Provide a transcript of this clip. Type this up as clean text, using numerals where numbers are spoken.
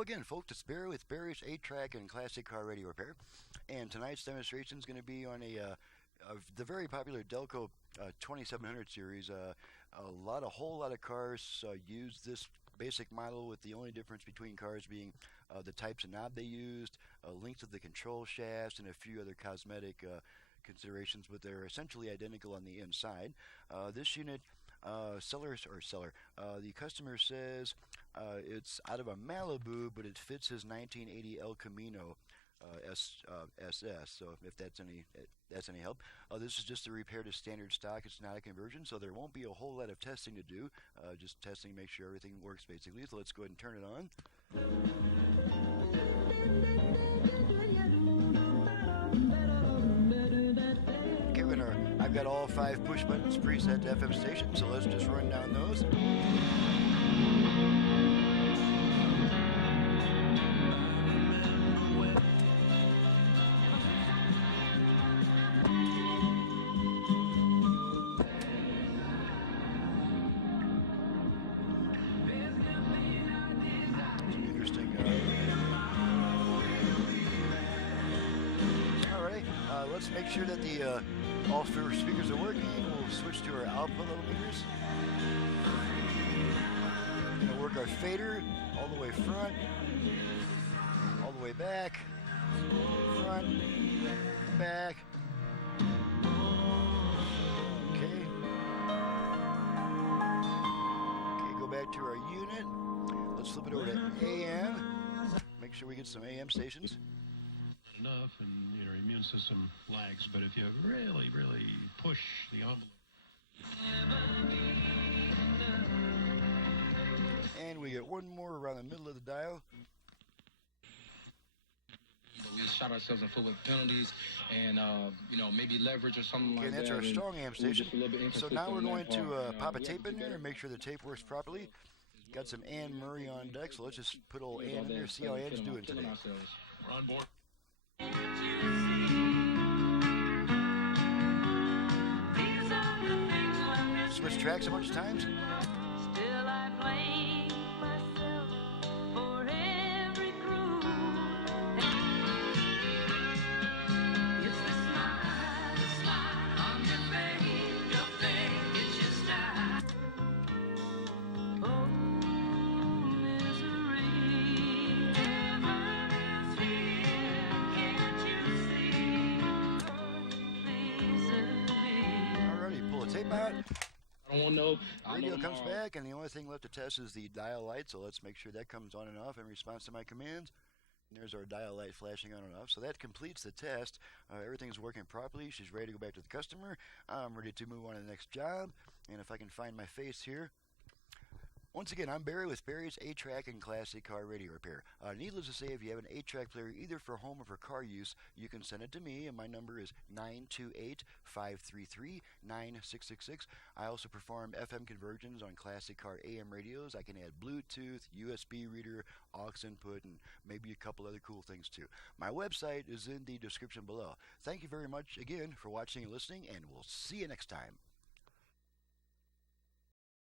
Hello again, folks. It's Barry with Barry's 8-Track and Classic Car Radio Repair. And tonight's demonstration is going to be on the very popular Delco 2700 series. A whole lot of cars use this basic model, with the only difference between cars being the types of knob they used, length of the control shafts, and a few other cosmetic considerations, but they're essentially identical on the inside. This unit, the customer says it's out of a Malibu, but it fits his 1980 El Camino SS. So if that's any help, this is just a repair to standard stock. It's not a conversion, so there won't be a whole lot of testing to do. Just testing, make sure everything works basically. So let's go ahead and turn it on. I've got all 5 push buttons preset to FM stations, so let's just run down those. Some interesting. Alright, let's make sure that the all 4 speakers are working. We'll switch to our output level meters. We're going to work our fader all the way front, all the way back, front, back. Okay. Okay, go back to our unit. Let's flip it over to AM. Make sure we get some AM stations. Enough, and your immune system lags, but if you really push the envelope. And we get one more around the middle of the dial. We shot ourselves in foot with penalties and maybe leverage or something like that. And that's our strong amp station. So now we're going to pop a tape in there and make sure the tape works properly. Got some Ann Murray on deck, so let's just put old Ann in there, see how Ann's doing today. We're on board. Switch tracks a bunch of times. Still I blame myself for every cruel. It's the smile on your face, it's your style. Oh, misery, heaven is here, can't you see? Please be. Alrighty, pull the tape out. I don't know. Radio comes back, and the only thing left to test is the dial light, so let's make sure that comes on and off in response to my commands. And there's our dial light flashing on and off. So that completes the test. Everything's working properly. She's ready to go back to the customer. I'm ready to move on to the next job. And if I can find my face here. Once again, I'm Barry with Barry's 8-Track and Classic Car Radio Repair. Needless to say, if you have an 8-track player either for home or for car use, you can send it to me, and my number is 928-533-9666. I also perform FM conversions on classic car AM radios. I can add Bluetooth, USB reader, aux input, and maybe a couple other cool things too. My website is in the description below. Thank you very much again for watching and listening, and we'll see you next time.